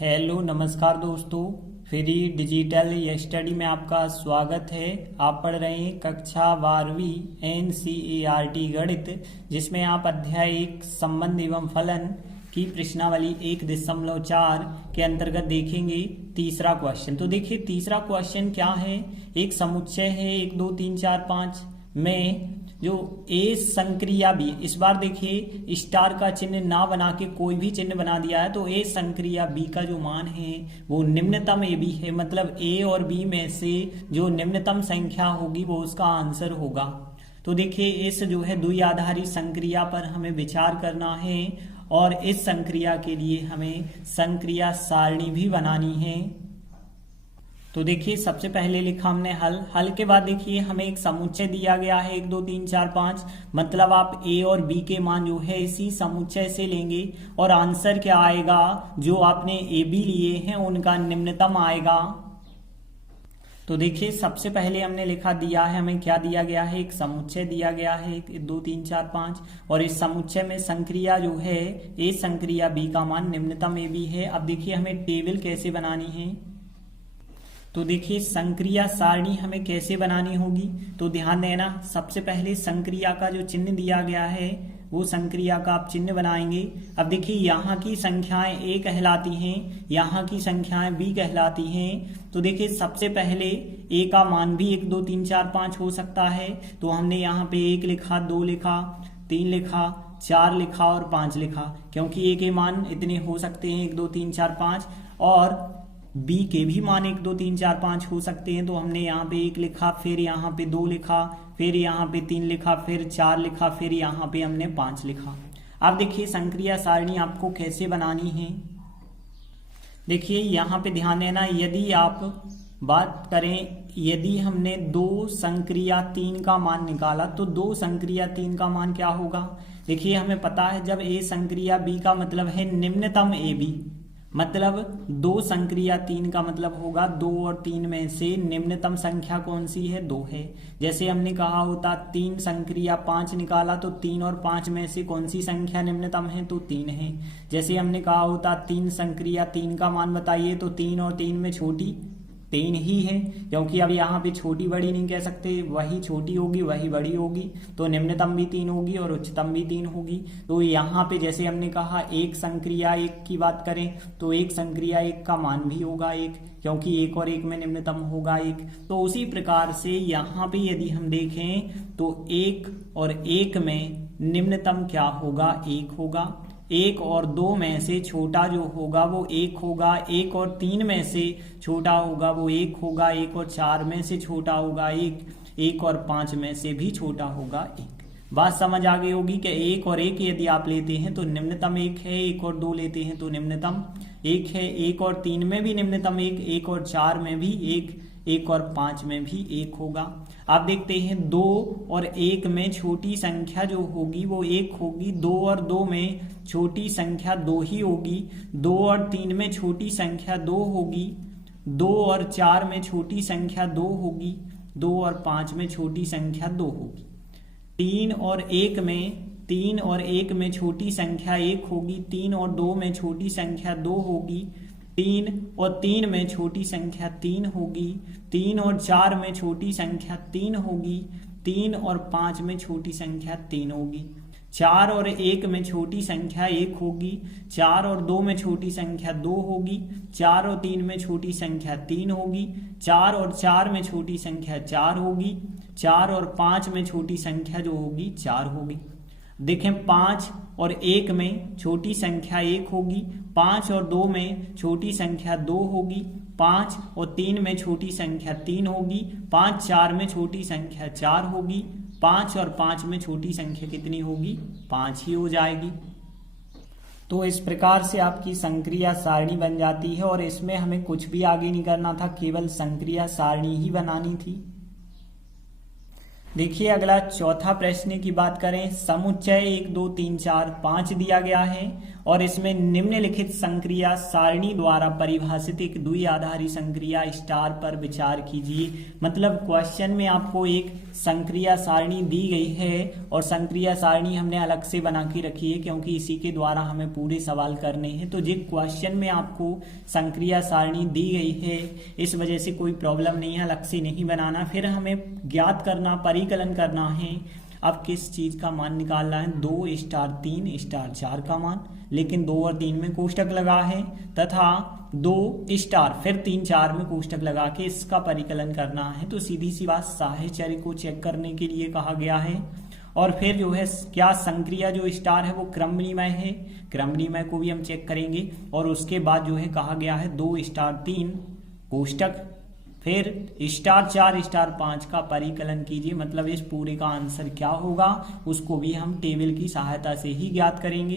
Hello नमस्कार दोस्तों, free digital study में आपका स्वागत है। आप पढ़ रहे हैं कक्षा 12वीं NCERT गणित, जिसमें आप अध्याय 1 संबंध एवं फलन की प्रश्नावली 1.4 के अंतर्गत देखेंगे तीसरा क्वेश्चन। तो देखिए तीसरा क्वेश्चन क्या है। एक समुच्चय है 1 2 3 4 5 में जो ए संक्रिया बी, इस बार देखिए स्टार का चिन्ह ना बना के कोई भी चिन्ह बना दिया है। तो ए संक्रिया बी का जो मान है वो निम्नतम ए बी है, मतलब ए और बी में से जो निम्नतम संख्या होगी वो उसका आंसर होगा। तो देखिए इस जो है द्विआधारी संक्रिया पर हमें विचार करना है और इस संक्रिया के लिए हमें संक्रिया सारणी भी बनानी है। तो देखिए सबसे पहले लिखा हमने हल के बाद देखिए हमें एक समुच्चय दिया गया है 1 2 3 4 5, मतलब आप ए और बी के मान जो है इसी समुच्चय से लेंगे और आंसर क्या आएगा, जो आपने ए बी लिए हैं उनका निम्नतम आएगा। तो देखिए सबसे पहले हमने लिखा दिया है, हमें क्या दिया गया है, एक समुच्चय दिया गया है 1 2 3 4 5 और इस समुच्चय में संक्रिया जो है ए संक्रिया बी का मान निम्नतम ए बी है। अब देखिए हमें टेबल कैसे बनानी है। तो देखिए संक्रिया सारणी हमें कैसे बनानी होगी, तो ध्यान देना सबसे पहले संक्रिया का जो चिन्ह दिया गया है वो संक्रिया का आप चिन्ह बनाएंगे। अब देखिए यहाँ की संख्याएं ए कहलाती हैं, यहाँ की संख्याएं बी कहलाती हैं। तो देखिए सबसे पहले ए का मान भी 1 2 3 4 5 हो सकता है। तो हमने यहाँ पे 1 लिखा, 2 लिखा, 3 लिखा, 4 लिखा और 5 लिखा, क्योंकि ए के मान इतने हो सकते हैं 1 2 3 4 5 और बी के भी मान 1 2 3 4 5 हो सकते हैं। तो हमने यहाँ पे 1 लिखा, फिर यहाँ पे 2 लिखा, फिर यहाँ पे 3 लिखा, फिर 4 लिखा, फिर यहाँ पे हमने 5 लिखा। अब देखिए संक्रिया सारणी आपको कैसे बनानी है। देखिए यहाँ पे ध्यान देना, यदि आप बात करें, यदि हमने 2 संक्रिया 3 का मान निकाला तो 2 संक्रिया 3 का मान क्या होगा। देखिए हमें पता है जब ए संक्रिया बी का मतलब है निम्नतम ए बी, मतलब 2 संक्रिया 3 का मतलब होगा 2 और 3 में से निम्नतम संख्या कौन सी है, 2 है। जैसे हमने कहा होता 3 संक्रिया 5 निकाला तो 3 और 5 में से कौन सी संख्या निम्नतम है, तो 3 है। जैसे हमने कहा होता 3 संक्रिया 3 का मान बताइए, तो 3 और 3 में छोटी 3 ही है, क्योंकि अब यहाँ पे छोटी बड़ी नहीं कह सकते, वही छोटी होगी वही बड़ी होगी। तो निम्नतम भी 3 होगी और उच्चतम भी 3 होगी। तो यहाँ पे जैसे हमने कहा 1 संक्रिया 1 की बात करें तो 1 संक्रिया 1 का मान भी होगा 1, क्योंकि 1 और 1 में निम्नतम होगा 1। तो उसी प्रकार से यहाँ पे यदि हम देखें तो 1 और 1 में निम्नतम क्या होगा, 1 होगा। 1 और 2 में से छोटा जो होगा वो 1 होगा। 1 और 3 में से छोटा होगा वो 1 होगा। 1 और 4 में से छोटा होगा 1। 1 और 5 में से भी छोटा होगा 1। बात समझ आ गई होगी कि 1 और 1 यदि आप लेते हैं तो निम्नतम 1 है, 1 और 2 लेते हैं तो निम्नतम 1 है। 1 और 3 में भी निम्नतम 1, 1 और 4 में भी 1, 1 और 5 में भी 1 होगा। आप देखते हैं 2 और 1 में छोटी संख्या जो होगी वो 1 होगी। 2 और 2 में छोटी संख्या 2 ही होगी। 2 और 3 में छोटी संख्या 2 होगी। 2 और 4 में छोटी संख्या 2 होगी। 2 और 5 में छोटी संख्या 2 होगी। 3 और 1 में छोटी संख्या 1 होगी। 3 और 2 में छोटी संख्या 2 होगी। 3 और 3 में छोटी संख्या 3 होगी। 3 और 4 में छोटी संख्या 3 होगी। 3 और 5 में छोटी संख्या 3 होगी। 4 और 1 में छोटी संख्या 1 होगी। 4 और 2 में छोटी संख्या 2 होगी। 4 और 3 में छोटी संख्या 3 होगी। 4 और 4 में छोटी संख्या 4 होगी। 4 और 5 में छोटी संख्या जो होगी 4 होगी। देखें 5 और 1 में छोटी संख्या 1 होगी। 5 और 2 में छोटी संख्या 2 होगी। 5 और 3 में छोटी संख्या 3 होगी। 5 4 में छोटी संख्या 4 होगी। 5 और 5 में छोटी संख्या कितनी होगी, 5 ही हो जाएगी। तो इस प्रकार से आपकी संक्रिया सारणी बन जाती है और इसमें हमें कुछ भी आगे नहीं करना था, केवल संक्रिया सारणी ही बनानी थी। देखिए अगला चौथा प्रश्न की बात करें। समुच्चय 1 2 3 4 5 दिया गया है और इसमें निम्नलिखित संक्रिया सारणी द्वारा परिभाषित एक द्विआधारी संक्रिया स्टार पर विचार कीजिए। मतलब क्वेश्चन में आपको एक संक्रिया सारणी दी गई है और संक्रिया सारणी हमने अलग से बना के रखी है क्योंकि इसी के द्वारा हमें पूरे सवाल करने हैं। तो जिस क्वेश्चन में आपको संक्रिया सारणी दी गई है इस वजह से कोई प्रॉब्लम नहीं है, अलग से नहीं बनाना। फिर हमें ज्ञात करना, परिकलन करना है। अब किस चीज का मान निकालना है? 2 स्टार 3 स्टार 4 का मान, लेकिन 2 और 3 में कोष्टक लगा है, तथा 2 स्टार फिर 3 4 में कोष्टक लगा के इसका परिकलन करना है। तो सीधी सी बात साहचर्य को चेक करने के लिए कहा गया है। और फिर जो है क्या संक्रिया जो स्टार है वो क्रमनिमय है, क्रमनिमय को भी हम चेक करेंगे। और उसके बाद जो है कहा गया है 2 स्टार 3 कोष्टक फिर स्टार 4 स्टार 5 का परिकलन कीजिए। मतलब इस पूरे का आंसर क्या होगा उसको भी हम टेबल की सहायता से ही ज्ञात करेंगे।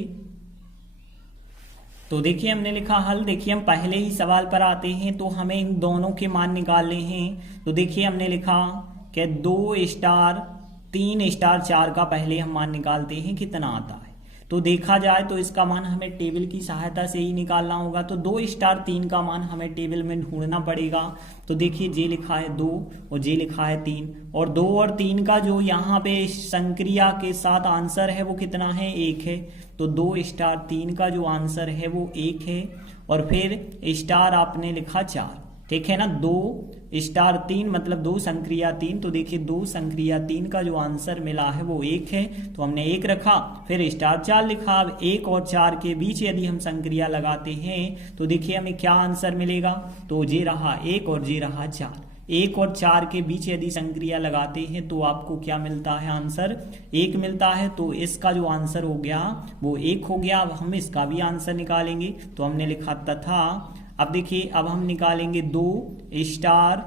तो देखिए हमने लिखा हल। देखिए हम पहले ही सवाल पर आते हैं तो हमें इन दोनों के मान निकालने हैं। तो देखिए हमने लिखा कि 2 स्टार 3 स्टार 4 का पहले हम मान निकालते हैं कितना आता है। तो देखा जाए तो इसका मान हमें टेबल की सहायता से ही निकालना होगा। तो 2 स्टार 3 का मान हमें टेबल में ढूंढना पड़ेगा। तो देखिए जे लिखा है 2 और जे लिखा है 3, और 2 और 3 का जो यहाँ पे संक्रिया के साथ आंसर है वो कितना है? 1 है। तो 2 स्टार 3 का जो आंसर है वो 1 है। और फिर स्टार आपने लिखा 4, ठीक है ना। 2 स्टार 3 मतलब 2 संक्रिया 3। तो देखिए 2 संक्रिया 3 का जो आंसर मिला है वो 1 है, तो हमने 1 रखा। फिर स्टार 4 लिखा। अब 1 और 4 के बीच यदि हम संक्रिया लगाते हैं तो देखिए हमें क्या आंसर मिलेगा। तो जे रहा 1 और जे रहा 4। 1 और 4 के बीच यदि संक्रिया लगाते हैं तो आपको क्या मिलता है? आंसर 1 मिलता है। तो इसका जो आंसर हो गया वो 1 हो गया। अब हम इसका भी आंसर निकालेंगे। तो हमने लिखा तथा। अब देखिए अब हम निकालेंगे 2 स्टार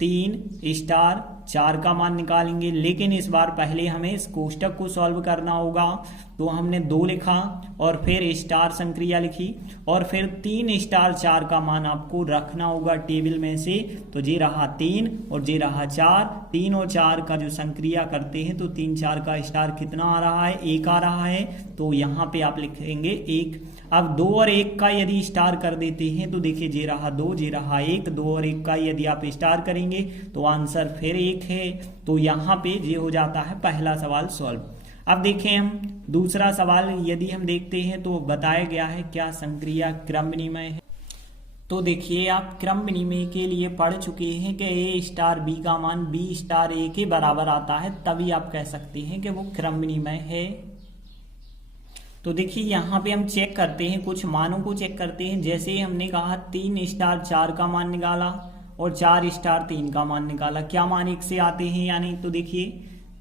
3 स्टार 4 का मान निकालेंगे, लेकिन इस बार पहले हमें इस कोष्टक को सॉल्व करना होगा। तो हमने 2 लिखा और फिर स्टार संक्रिया लिखी और फिर 3 स्टार 4 का मान आपको रखना होगा टेबल में से। तो जे रहा 3 और जे रहा 4। 3 और 4 का जो संक्रिया करते हैं तो 3 4 का स्टार कितना आ रहा है? 1 आ रहा है। तो यहाँ पे आप लिखेंगे 1। अब 2 और 1 का यदि स्टार कर देते हैं तो देखिए जे रहा 2 जे रहा 1। 2 और 1 का यदि आप स्टार करेंगे तो आंसर फिर 1 है। तो यहाँ पे ये हो जाता है पहला सवाल सॉल्व। अब देखें हम दूसरा सवाल यदि हम देखते हैं तो बताया गया है क्या संक्रिया क्रमनिमय है। तो देखिए आप क्रमनिमय के लिए पढ़ चुके हैं कि ए स्टार बी का मान बी स्टार ए के बराबर आता है, तभी आप कह सकते हैं कि वो क्रमनिमय है। तो देखिए यहाँ पे हम चेक करते हैं, कुछ मानों को चेक करते हैं। जैसे हमने कहा 3 स्टार 4 का मान निकाला और 4 स्टार 3 का मान निकाला, क्या मान 1 से आते हैं या नहीं? तो देखिए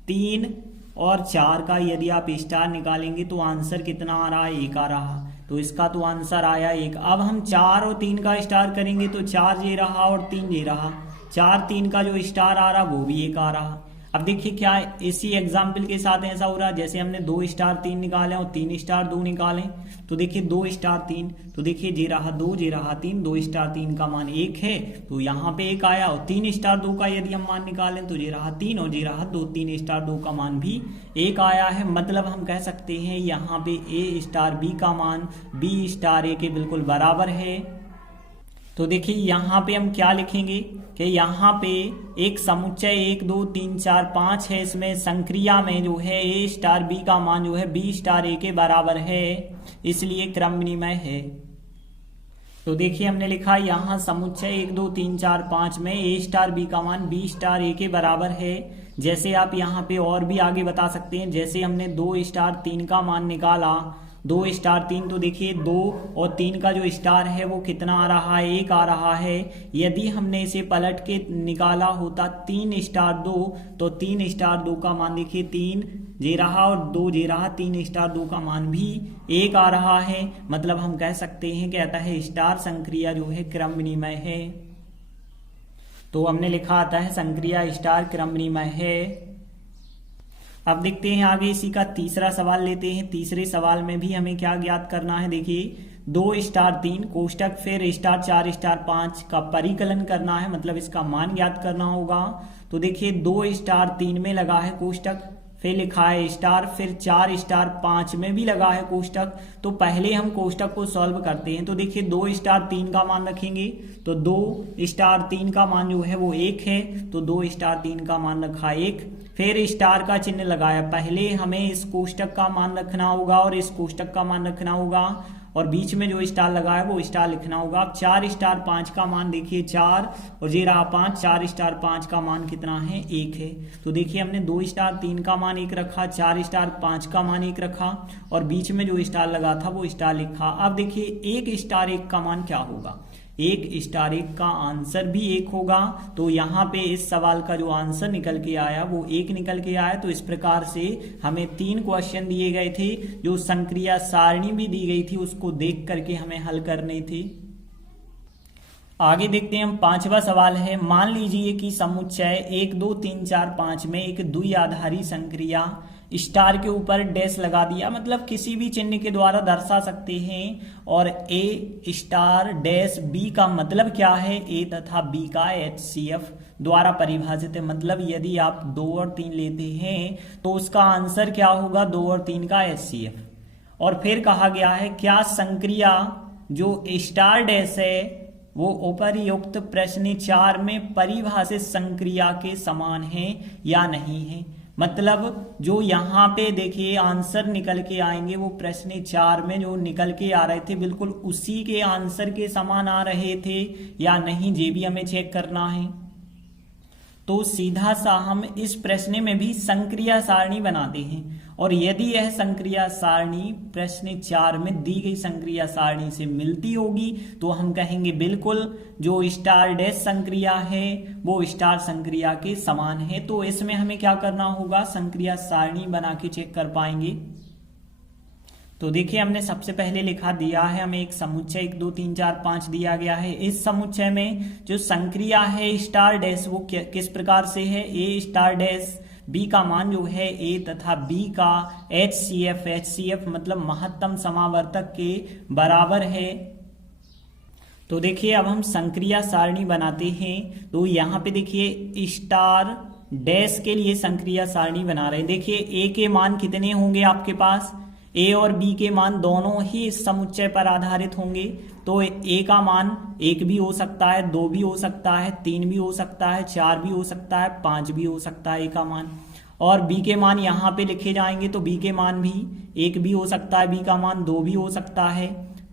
3 और 4 का यदि आप स्टार निकालेंगे तो आंसर कितना आ रहा है? 1 आ रहा। तो इसका तो आंसर आया 1। अब हम 4 और 3 का स्टार करेंगे तो 4 ये रहा और 3 ये रहा। 4 3 का जो स्टार आ रहा वो भी 1 आ रहा। अब देखिए क्या इसी एग्जाम्पल के साथ ऐसा हो रहा, जैसे हमने 2 स्टार 3 निकाले और 3 स्टार 2 निकाले। तो देखिए 2 स्टार 3, तो देखिए जे रहा 2 जे रहा 3। 2 स्टार 3 का मान 1 है तो यहाँ पे 1 आया। और 3 स्टार 2 का यदि हम मान निकालें तो जे रहा 3 और जे रहा 2। 3 स्टार 2 का मान भी 1 आया है। मतलब हम कह सकते हैं यहाँ पे ए स्टार बी का मान बी स्टार ए के बिल्कुल बराबर है। तो देखिए यहाँ पे हम क्या लिखेंगे कि यहाँ पे एक समुच्चय 1 2 3 4 5 है। इसमें संक्रिया में जो है ए स्टार बी का मान जो है बी स्टार ए के बराबर है, इसलिए क्रमनिमय है। तो देखिए हमने लिखा यहाँ समुच्चय 1 2 3 4 5 में ए स्टार बी का मान बी स्टार ए के बराबर है। जैसे आप यहाँ पे और भी आगे बता सकते हैं, जैसे हमने 2 स्टार 3 का मान निकाला 2 स्टार 3। तो देखिए 2 और 3 का जो स्टार है वो कितना आ रहा है? 1 आ रहा है। यदि हमने इसे पलट के निकाला होता 3 स्टार 2 तो 3 स्टार 2 का मान देखिए 3 जे रहा और 2 जे रहा। 3 स्टार 2 का मान भी 1 आ रहा है। मतलब हम कह सकते हैं कहता है स्टार संक्रिया जो है क्रमनिमय है। तो हमने लिखा आता है संक्रिया स्टार क्रमनिमय है। अब देखते हैं आगे इसी का तीसरा सवाल लेते हैं। तीसरे सवाल में भी हमें क्या ज्ञात करना है? देखिए 2 स्टार 3 कोष्टक फिर स्टार 4 स्टार 5 का परिकलन करना है, मतलब इसका मान ज्ञात करना होगा। तो देखिए 2 स्टार 3 में लगा है कोष्टक, फिर लिखा है स्टार, फिर 4 स्टार 5 में भी लगा है कोष्टक। तो पहले हम कोष्टक को सॉल्व करते हैं। तो देखिए 2 स्टार 3 का मान रखेंगे, तो 2 स्टार 3 का मान जो है वो 1 है, तो 2 स्टार 3 का मान रखा 1। फिर स्टार का चिन्ह लगाया, पहले हमें इस कोष्टक का मान रखना होगा और इस कोष्टक का मान रखना होगा, और बीच में जो स्टार लगा है वो स्टार लिखना होगा। अब 4 स्टार 5 का मान देखिए 4 और ये रहा 5, 4 स्टार 5 का मान कितना है 1 है। तो देखिए हमने 2 स्टार 3 का मान 1 रखा, 4 स्टार 5 का मान 1 रखा और बीच में जो स्टार लगा था वो स्टार लिखा। अब देखिए 1 स्टार 1 का मान क्या होगा, 1 स्टार 1 का आंसर भी 1 होगा। तो यहाँ पे इस सवाल का जो आंसर निकल के आया वो 1 निकल के आया। तो इस प्रकार से हमें 3 क्वेश्चन दिए गए थे, जो संक्रिया सारणी भी दी गई थी उसको देख करके हमें हल करने थे। आगे देखते हैं हम 5वां सवाल है, मान लीजिए कि समुच्चय 1 2 3 4 5 में एक द्विआधारी संक्रिया स्टार के ऊपर डैश लगा दिया, मतलब किसी भी चिन्ह के द्वारा दर्शा सकते हैं, और ए स्टार डैश बी का मतलब क्या है, ए तथा बी का HCF द्वारा परिभाषित है। मतलब यदि आप 2 और 3 लेते हैं तो उसका आंसर क्या होगा, 2 और 3 का HCF। और फिर कहा गया है क्या संक्रिया जो स्टार डैश है वो उपर्युक्त प्रश्न 4 में परिभाषित संक्रिया के समान है या नहीं है। मतलब जो यहाँ पे देखिए आंसर निकल के आएंगे वो प्रश्न 4 में जो निकल के आ रहे थे बिल्कुल उसी के आंसर के समान आ रहे थे या नहीं, ये भी हमें चेक करना है। तो सीधा सा हम इस प्रश्न में भी संक्रिया सारणी बनाते हैं, और यदि यह संक्रिया सारणी प्रश्न 4 में दी गई संक्रिया सारणी से मिलती होगी तो हम कहेंगे बिल्कुल जो स्टार डैश संक्रिया है वो स्टार संक्रिया के समान है। तो इसमें हमें क्या करना होगा, संक्रिया सारणी बना के चेक कर पाएंगे। तो देखिए हमने सबसे पहले लिखा दिया है हमें एक समुच्चय 1 2 3 4 5 दिया गया है। इस समुच्चय में जो संक्रिया है स्टार डैश वो किस प्रकार से है, ए स्टार डैश बी का मान जो है ए तथा बी का HCF मतलब महत्तम समावर्तक के बराबर है। तो देखिए अब हम संक्रिया सारणी बनाते हैं। तो यहाँ पे देखिए स्टार डैश के लिए संक्रिया सारणी बना रहे हैं। देखिए ए के मान कितने होंगे आपके पास, ए और बी के मान दोनों ही इस समुच्चय पर आधारित होंगे। तो ए का मान 1 भी हो सकता है, 2 भी हो सकता है, 3 भी हो सकता है, 4 भी हो सकता है, 5 भी हो सकता है ए का मान। और बी के मान यहाँ पे लिखे जाएंगे तो बी के मान भी 1 भी हो सकता है, बी का मान 2 भी हो सकता है,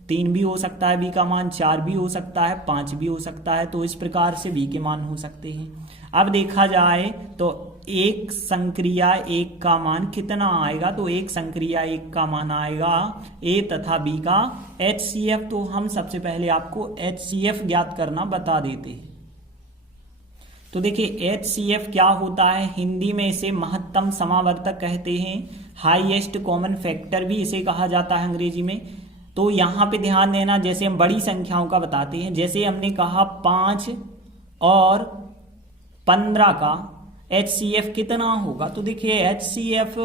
3 भी हो सकता है, बी का मान 4 भी हो सकता है, 5 भी हो सकता है। तो इस प्रकार से बी के मान हो सकते हैं। अब देखा जाए तो एक संक्रिया 1 का मान कितना आएगा, तो एक संक्रिया 1 का मान आएगा ए तथा बी का HCF। तो हम सबसे पहले आपको HCF ज्ञात करना बता देते हैं। तो देखिए HCF क्या होता है, हिंदी में इसे महत्तम समावर्तक कहते हैं, हाईएस्ट कॉमन फैक्टर भी इसे कहा जाता है अंग्रेजी में। तो यहाँ पे ध्यान देना, जैसे हम बड़ी संख्याओं का बताते हैं, जैसे हमने कहा 5 और 15 का HCF कितना होगा। तो देखिए HCF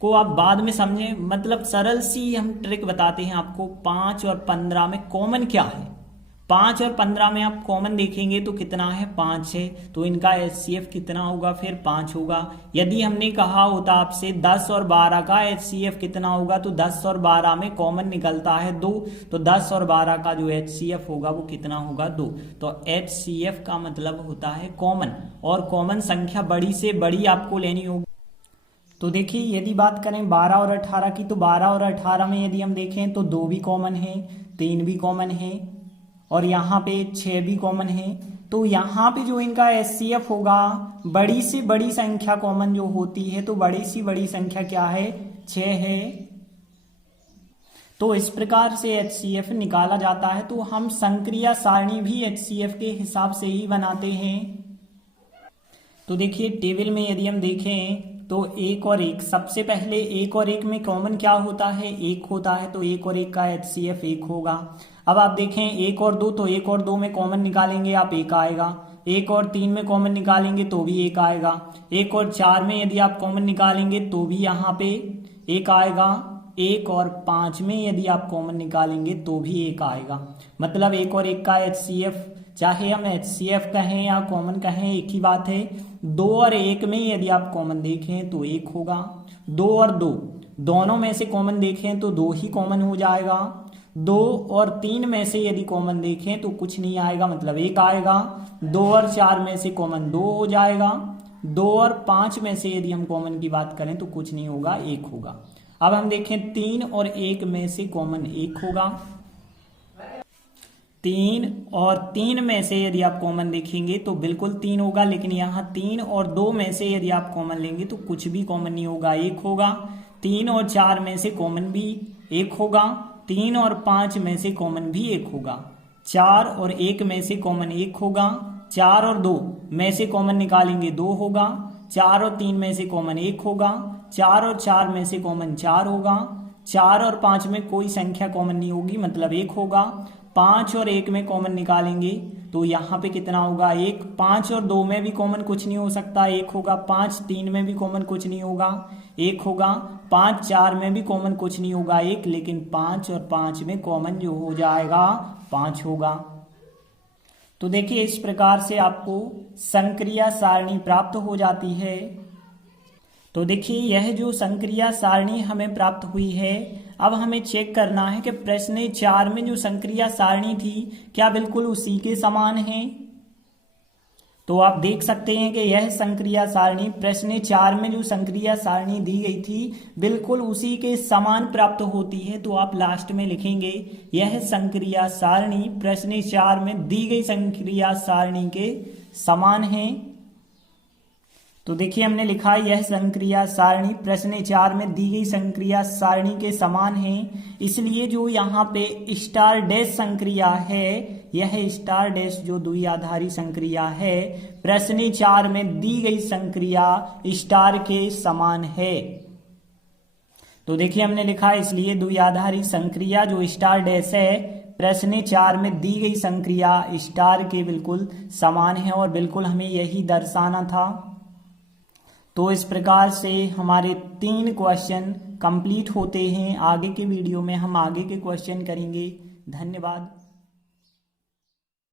को आप बाद में समझें, मतलब सरल सी हम ट्रिक बताते हैं आपको। 5 और 15 में कॉमन क्या है, 5 और 15 में आप कॉमन देखेंगे तो कितना है, 5 है। तो इनका HCF कितना होगा, फिर 5 होगा। यदि हमने कहा होता आपसे 10 और 12 का HCF कितना होगा, तो 10 और 12 में कॉमन निकलता है 2, तो 10 और 12 का जो HCF होगा वो कितना होगा, 2। तो HCF का मतलब होता है कॉमन, और कॉमन संख्या बड़ी से बड़ी आपको लेनी होगी। तो देखिए यदि बात करें 12 और 18 की, तो 12 और 18 में यदि हम देखें तो 2 भी कॉमन है, 3 भी कॉमन है, और यहाँ पे 6 भी कॉमन है। तो यहाँ पे जो इनका HCF होगा, बड़ी से बड़ी संख्या कॉमन जो होती है, तो बड़ी सी बड़ी संख्या क्या है, 6 है। तो इस प्रकार से HCF निकाला जाता है। तो हम संक्रिया सारणी भी HCF के हिसाब से ही बनाते हैं। तो देखिए टेबल में यदि हम देखें तो 1 और 1, सबसे पहले 1 और 1 में कॉमन क्या होता है, 1 होता है। तो 1 और 1 का HCF 1 होगा। अब आप देखें 1 और 2, तो 1 और 2 में कॉमन निकालेंगे आप 1 आएगा। 1 और 3 में कॉमन निकालेंगे तो भी 1 आएगा। 1 और 4 में यदि आप कॉमन निकालेंगे तो भी यहाँ पे 1 आएगा। 1 और 5 में यदि आप कॉमन निकालेंगे तो भी 1 आएगा। मतलब 1 और 1 का HCF, चाहे हम HCF कहें या कॉमन कहें एक ही बात है। 2 और 1 में यदि आप कॉमन देखें तो 1 होगा। 2 और 2 दोनों में से कॉमन देखें तो 2 ही कॉमन हो जाएगा। 2 और 3 में से यदि कॉमन देखें तो कुछ नहीं आएगा, मतलब 1 आएगा। 2 और 4 में से कॉमन 2 हो जाएगा। 2 और 5 में से यदि हम कॉमन की बात करें तो कुछ नहीं होगा, 1 होगा। अब हम देखें 3 और 1 में से कॉमन 1 होगा। 3 और 3 में से यदि आप कॉमन देखेंगे तो बिल्कुल 3 होगा, लेकिन यहाँ 3 और 2 में से यदि आप कॉमन लेंगे तो कुछ भी कॉमन नहीं होगा, 1 होगा। 3 और 4 में से कॉमन भी 1 होगा। 3 और 5 में से कॉमन भी 1 होगा। 4 और 1 में से कॉमन 1 होगा। 4 और 2 में से कॉमन निकालेंगे 2 होगा। 4 और 3 में से कॉमन 1 होगा। 4 और 4 में से कॉमन 4 होगा। 4 और 5 में कोई संख्या कॉमन नहीं होगी, मतलब 1 होगा। 5 और 1 में कॉमन निकालेंगे तो यहाँ पे कितना होगा, 1। 5 और 2 में भी कॉमन कुछ नहीं हो सकता, 1 होगा। 5 3 में भी कॉमन कुछ नहीं होगा, 1 होगा। 5 4 में भी कॉमन कुछ नहीं होगा, 1। लेकिन 5 और 5 में कॉमन जो हो जाएगा 5 होगा। तो देखिए इस प्रकार से आपको संक्रिया सारणी प्राप्त हो जाती है। तो देखिए यह जो संक्रिया सारणी हमें प्राप्त हुई है, अब हमें चेक करना है कि प्रश्न 4 में जो संक्रिया सारणी थी क्या बिल्कुल उसी के समान है। तो आप देख सकते हैं कि यह संक्रिया सारणी प्रश्न 4 में जो संक्रिया सारणी दी गई थी बिल्कुल उसी के समान प्राप्त होती है। तो आप लास्ट में लिखेंगे यह संक्रिया सारणी प्रश्न 4 में दी गई संक्रिया सारणी के समान है। तो देखिए हमने लिखा यह संक्रिया सारणी प्रश्न 4 में दी गई संक्रिया सारणी के समान है। इसलिए जो यहाँ पे स्टार डैश संक्रिया है, यह स्टार डैश जो द्विआधारी संक्रिया है प्रश्न 4 में दी गई संक्रिया स्टार के समान है। तो देखिए हमने लिखा इसलिए द्विआधारी संक्रिया जो स्टार डैश है प्रश्न 4 में दी गई संक्रिया स्टार के बिल्कुल समान है, और बिल्कुल हमें यही दर्शाना था। तो इस प्रकार से हमारे 3 क्वेश्चन कंप्लीट होते हैं। आगे के वीडियो में हम आगे के क्वेश्चन करेंगे। धन्यवाद।